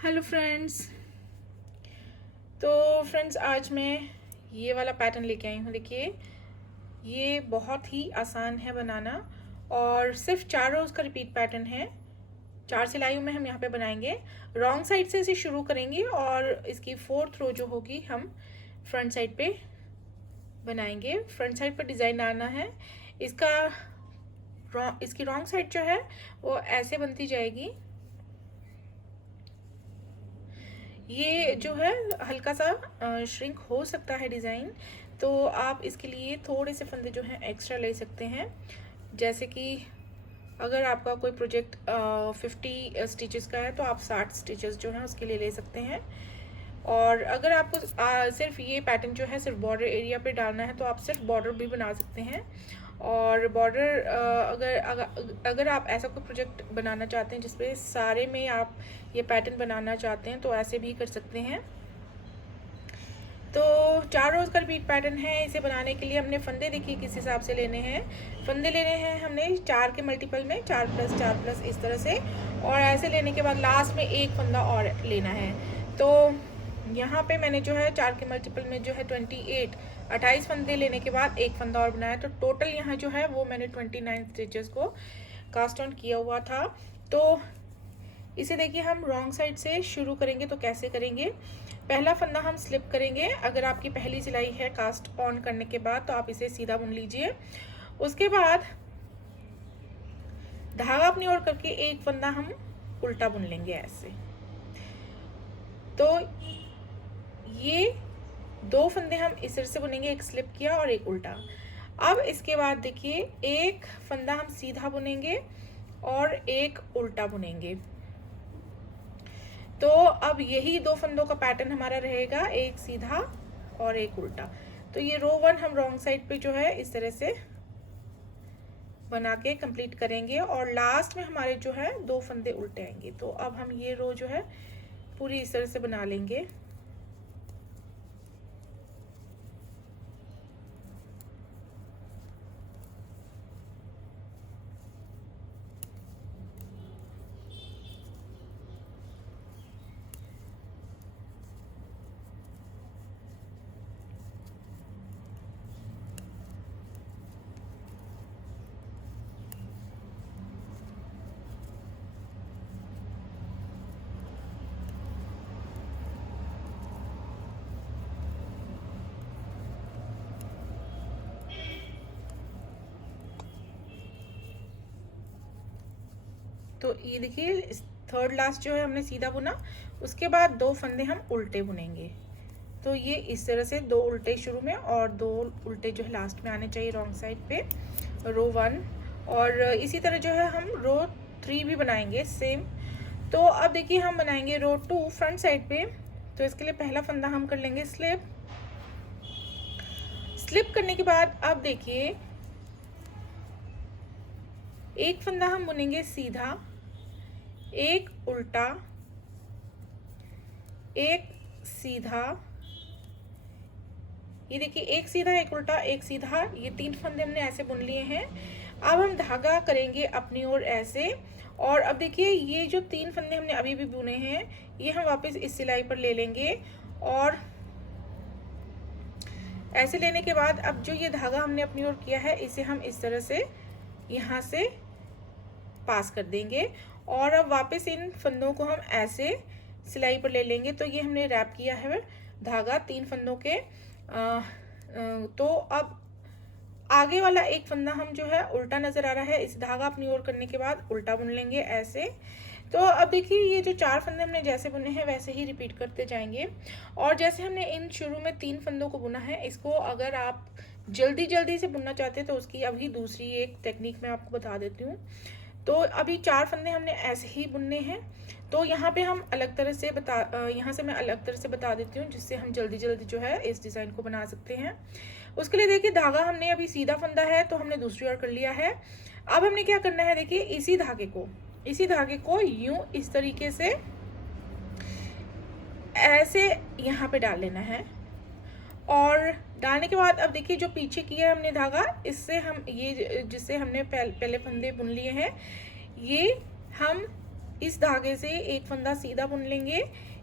Hello friends. तो friends आज मैं ये वाला पैटर्न लेके आई हूँ। देखिए ये बहुत ही आसान है बनाना और सिर्फ 4 रोज़ का रिपीट पैटर्न है। 4 सिलाइयों में हम यहाँ पे बनाएंगे। रॉन्ग साइड से इसे शुरू करेंगे और इसकी 4th रो जो होगी हम फ्रंट साइड पे बनाएंगे। फ्रंट साइड पर डिज़ाइन आना है। इसकी रॉन्ग साइड जो है वो ऐसे बनती जाएगी। ये जो है हल्का सा श्रिंक हो सकता है डिज़ाइन, तो आप इसके लिए थोड़े से फंदे जो हैं एक्स्ट्रा ले सकते हैं। जैसे कि अगर आपका कोई प्रोजेक्ट 50 स्टिचेस का है तो आप 60 स्टिचेस जो हैं उसके लिए ले सकते हैं। और अगर आपको सिर्फ ये पैटर्न जो है सिर्फ बॉर्डर एरिया पे डालना है तो आप सिर्फ बॉर्डर भी बना सकते हैं। और बॉर्डर अगर आप ऐसा कोई प्रोजेक्ट बनाना चाहते हैं जिसपे सारे में आप ये पैटर्न बनाना चाहते हैं तो ऐसे भी कर सकते हैं। तो 4 रोज़ का रिपीट पैटर्न है। इसे बनाने के लिए हमने फंदे देखिए किस हिसाब से लेने हैं। फंदे लेने हैं हमने 4 के मल्टीपल में 4 प्लस 4 प्लस इस तरह से, और ऐसे लेने के बाद लास्ट में एक फंदा और लेना है। तो यहाँ पे मैंने जो है 4 के मल्टीपल में जो है 28 फंदे लेने के बाद एक फंदा और बनाया। तो टोटल यहाँ जो है वो मैंने 29 स्टिचेस को कास्ट ऑन किया हुआ था। तो इसे देखिए हम रॉन्ग साइड से शुरू करेंगे। तो कैसे करेंगे, पहला फंदा हम स्लिप करेंगे। अगर आपकी पहली सिलाई है कास्ट ऑन करने के बाद तो आप इसे सीधा बुन लीजिए। उसके बाद धागा अपनी ओर करके एक फंदा हम उल्टा बुन लेंगे ऐसे। तो ये 2 फंदे हम इस तरह से बुनेंगे, एक स्लिप किया और एक उल्टा। अब इसके बाद देखिए एक फंदा हम सीधा बुनेंगे और एक उल्टा बुनेंगे। तो अब यही 2 फंदों का पैटर्न हमारा रहेगा, एक सीधा और एक उल्टा। तो ये रो 1 हम रॉन्ग साइड पे जो है इस तरह से बना के कंप्लीट करेंगे और लास्ट में हमारे जो है 2 फंदे उल्टे आएंगे। तो अब हम ये रो जो है पूरी इस तरह से बना लेंगे। तो ये देखिए थर्ड लास्ट जो है हमने सीधा बुना, उसके बाद 2 फंदे हम उल्टे बुनेंगे। तो ये इस तरह से 2 उल्टे शुरू में और 2 उल्टे जो है लास्ट में आने चाहिए रॉन्ग साइड पे, रो 1। और इसी तरह जो है हम रो 3 भी बनाएंगे सेम। तो अब देखिए हम बनाएंगे रो 2 फ्रंट साइड पे। तो इसके लिए पहला फंदा हम कर लेंगे स्लिप। स्लिप करने के बाद अब देखिए एक फंदा हम बुनेंगे सीधा, एक उल्टा, एक सीधा। ये देखिए एक सीधा एक उल्टा एक सीधा, ये 3 फंदे हमने ऐसे बुन लिए हैं। अब हम धागा करेंगे अपनी ओर ऐसे। और अब देखिए ये जो 3 फंदे हमने अभी भी बुने हैं ये हम वापस इस सिलाई पर ले लेंगे। और ऐसे लेने के बाद अब जो ये धागा हमने अपनी ओर किया है इसे हम इस तरह से यहाँ से पास कर देंगे। और अब वापस इन फंदों को हम ऐसे सिलाई पर ले लेंगे। तो ये हमने रैप किया है धागा 3 फंदों के। तो अब आगे वाला एक फंदा हम जो है उल्टा नजर आ रहा है, इस धागा अपनी ओर करने के बाद उल्टा बुन लेंगे ऐसे। तो अब देखिए ये जो 4 फंदे हमने जैसे बुने हैं वैसे ही रिपीट करते जाएंगे। और जैसे हमने इन शुरू में 3 फंदों को बुना है, इसको अगर आप जल्दी जल्दी से बुनना चाहते हैं तो उसकी अभी दूसरी एक टेक्निक मैं आपको बता देती हूँ। तो अभी 4 फंदे हमने ऐसे ही बुनने हैं। तो यहाँ पे हम अलग तरह से यहाँ से मैं अलग तरह से बता देती हूँ जिससे हम जल्दी जल्दी जो है इस डिज़ाइन को बना सकते हैं। उसके लिए देखिए धागा हमने अभी सीधा फंदा है तो हमने दूसरी ओर कर लिया है। अब हमने क्या करना है, देखिए इसी धागे को यूं इस तरीके से ऐसे यहाँ पे डाल लेना है। और डालने के बाद अब देखिए जो पीछे किया है हमने धागा, इससे हम ये जिससे हमने पहले फंदे बुन लिए हैं ये हम इस धागे से एक फंदा सीधा बुन लेंगे,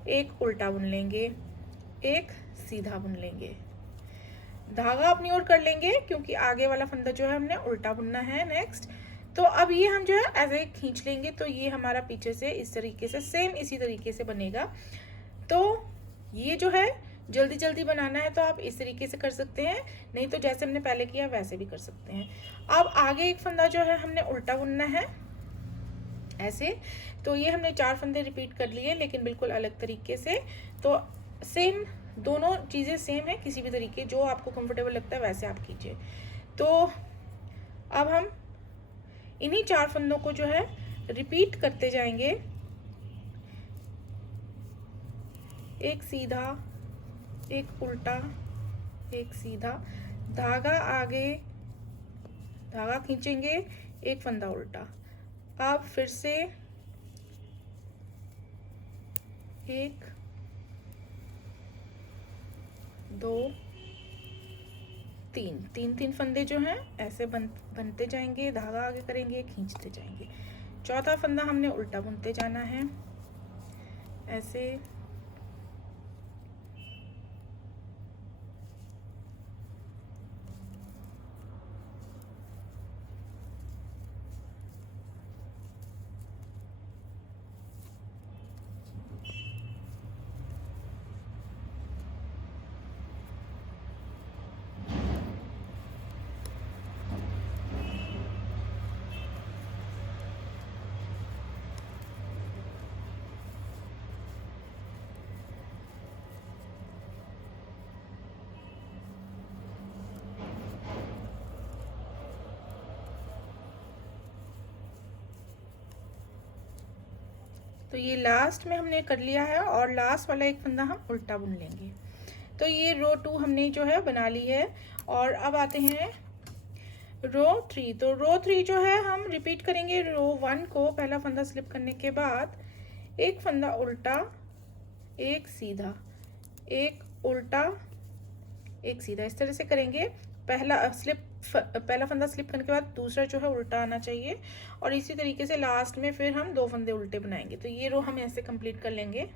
एक उल्टा बुन लेंगे, एक सीधा बुन लेंगे, धागा अपनी ओर कर लेंगे क्योंकि आगे वाला फंदा जो है हमने उल्टा बुनना है नेक्स्ट। तो अब ये हम जो है ऐसे खींच लेंगे, तो ये हमारा पीछे से इस तरीके से सेम इसी तरीके से बनेगा। तो ये जो है जल्दी जल्दी बनाना है तो आप इस तरीके से कर सकते हैं, नहीं तो जैसे हमने पहले किया वैसे भी कर सकते हैं। अब आगे एक फंदा जो है हमने उल्टा बुनना है ऐसे। तो ये हमने 4 फंदे रिपीट कर लिए लेकिन बिल्कुल अलग तरीके से। तो सेम दोनों चीज़ें सेम है, किसी भी तरीके जो आपको कंफर्टेबल लगता है वैसे आप कीजिए। तो अब हम इन्हीं 4 फंदों को जो है रिपीट करते जाएंगे, एक सीधा, एक उल्टा, एक सीधा, धागा आगे, धागा खींचेंगे, एक फंदा उल्टा। अब फिर से 1 2 3 फंदे जो हैं ऐसे बनते जाएंगे, धागा आगे करेंगे, खींचते जाएंगे। चौथा फंदा हमने उल्टा बुनते जाना है ऐसे। तो ये लास्ट में हमने कर लिया है और लास्ट वाला एक फंदा हम उल्टा बुन लेंगे। तो ये रो 2 हमने जो है बना ली है। और अब आते हैं रो 3। तो रो 3 जो है हम रिपीट करेंगे रो 1 को। पहला फंदा स्लिप करने के बाद एक फंदा उल्टा, एक सीधा, एक उल्टा, एक सीधा, इस तरह से करेंगे। पहला फंदा स्लिप करने के बाद दूसरा जो है उल्टा आना चाहिए और इसी तरीके से लास्ट में फिर हम 2 फंदे उल्टे बनाएंगे। तो ये रो हम ऐसे कंप्लीट कर लेंगे।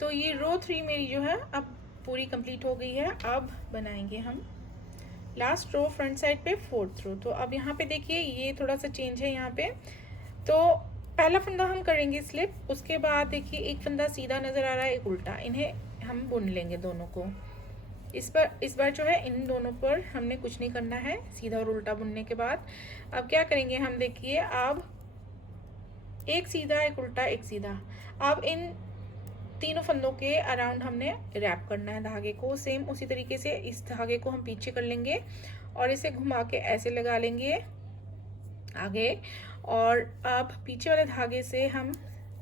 तो ये रो 3 मेरी जो है अब पूरी कंप्लीट हो गई है। अब बनाएंगे हम लास्ट रो फ्रंट साइड पे 4th रो। तो अब यहाँ पे देखिए ये थोड़ा सा चेंज है यहाँ पे। तो पहला फंदा हम करेंगे स्लिप, उसके बाद देखिए एक फंदा सीधा नज़र आ रहा है, एक उल्टा, इन्हें हम बुन लेंगे दोनों को। इस बार जो है इन दोनों पर हमने कुछ नहीं करना है सीधा और उल्टा बुनने के बाद। अब क्या करेंगे हम, देखिए अब एक सीधा, एक उल्टा, एक सीधा। अब इन तीनों फंदों के अराउंड हमने रैप करना है धागे को। सेम उसी तरीके से इस धागे को हम पीछे कर लेंगे और इसे घुमा के ऐसे लगा लेंगे आगे। और अब पीछे वाले धागे से हम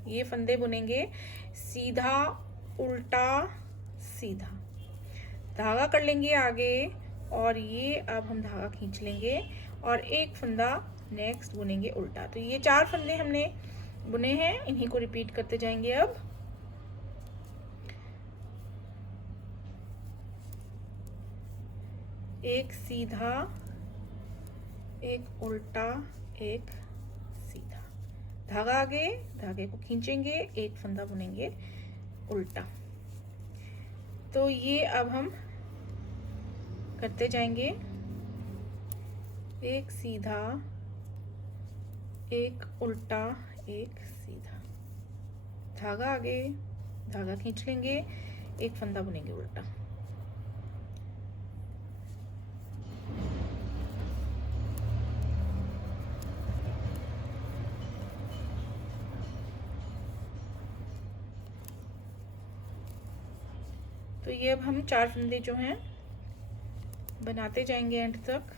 ये फंदे बुनेंगे, सीधा, उल्टा, सीधा, धागा कर लेंगे आगे और ये अब हम धागा खींच लेंगे और एक फंदा नेक्स्ट बुनेंगे उल्टा। तो ये 4 फंदे हमने बुने हैं, इन्हीं को रिपीट करते जाएंगे। अब एक सीधा, एक उल्टा, एक सीधा, धागा आगे, धागे को खींचेंगे, एक फंदा बुनेंगे उल्टा। तो ये अब हम करते जाएंगे, एक सीधा, एक उल्टा, एक सीधा, धागा आगे, धागा खींच लेंगे, एक फंदा बुनेंगे उल्टा। तो ये अब हम 4 फंदे जो हैं बनाते जाएंगे एंड तक।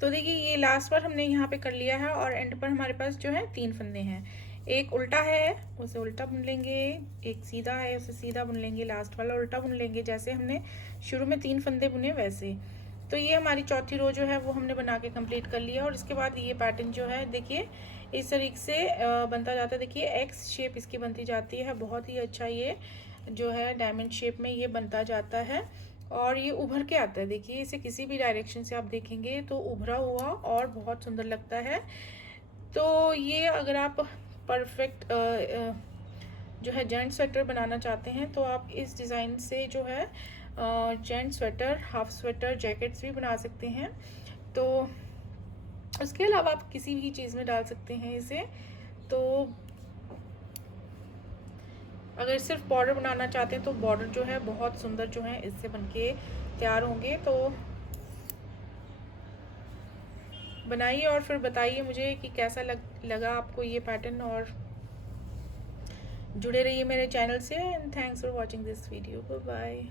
तो देखिए ये लास्ट बार हमने यहाँ पे कर लिया है और एंड पर हमारे पास जो है 3 फंदे हैं। एक उल्टा है उसे उल्टा बुन लेंगे, एक सीधा है उसे सीधा बुन लेंगे, लास्ट वाला उल्टा बुन लेंगे, जैसे हमने शुरू में 3 फंदे बुने वैसे। तो ये हमारी चौथी रो जो है वो हमने बना के कंप्लीट कर लिया। और इसके बाद ये पैटर्न जो है देखिए इस तरीके से बनता जाता है। देखिए एक्स शेप इसकी बनती जाती है, बहुत ही अच्छा ये जो है डायमंड शेप में ये बनता जाता है और ये उभर के आता है। देखिए इसे किसी भी डायरेक्शन से आप देखेंगे तो उभरा हुआ और बहुत सुंदर लगता है। तो ये अगर आप परफेक्ट जो है जेंट स्वेटर बनाना चाहते हैं तो आप इस डिज़ाइन से जो है gent sweater, half sweater, jackets भी बना सकते हैं। तो उसके अलावा आप किसी भी चीज़ में डाल सकते हैं इसे। तो अगर सिर्फ बॉर्डर बनाना चाहते हैं तो बॉर्डर जो है बहुत सुंदर जो है इससे बनके तैयार होंगे। तो बनाइए और फिर बताइए मुझे कि कैसा लगा आपको ये पैटर्न, और जुड़े रहिए मेरे चैनल से। And thanks for watching this video. Bye bye.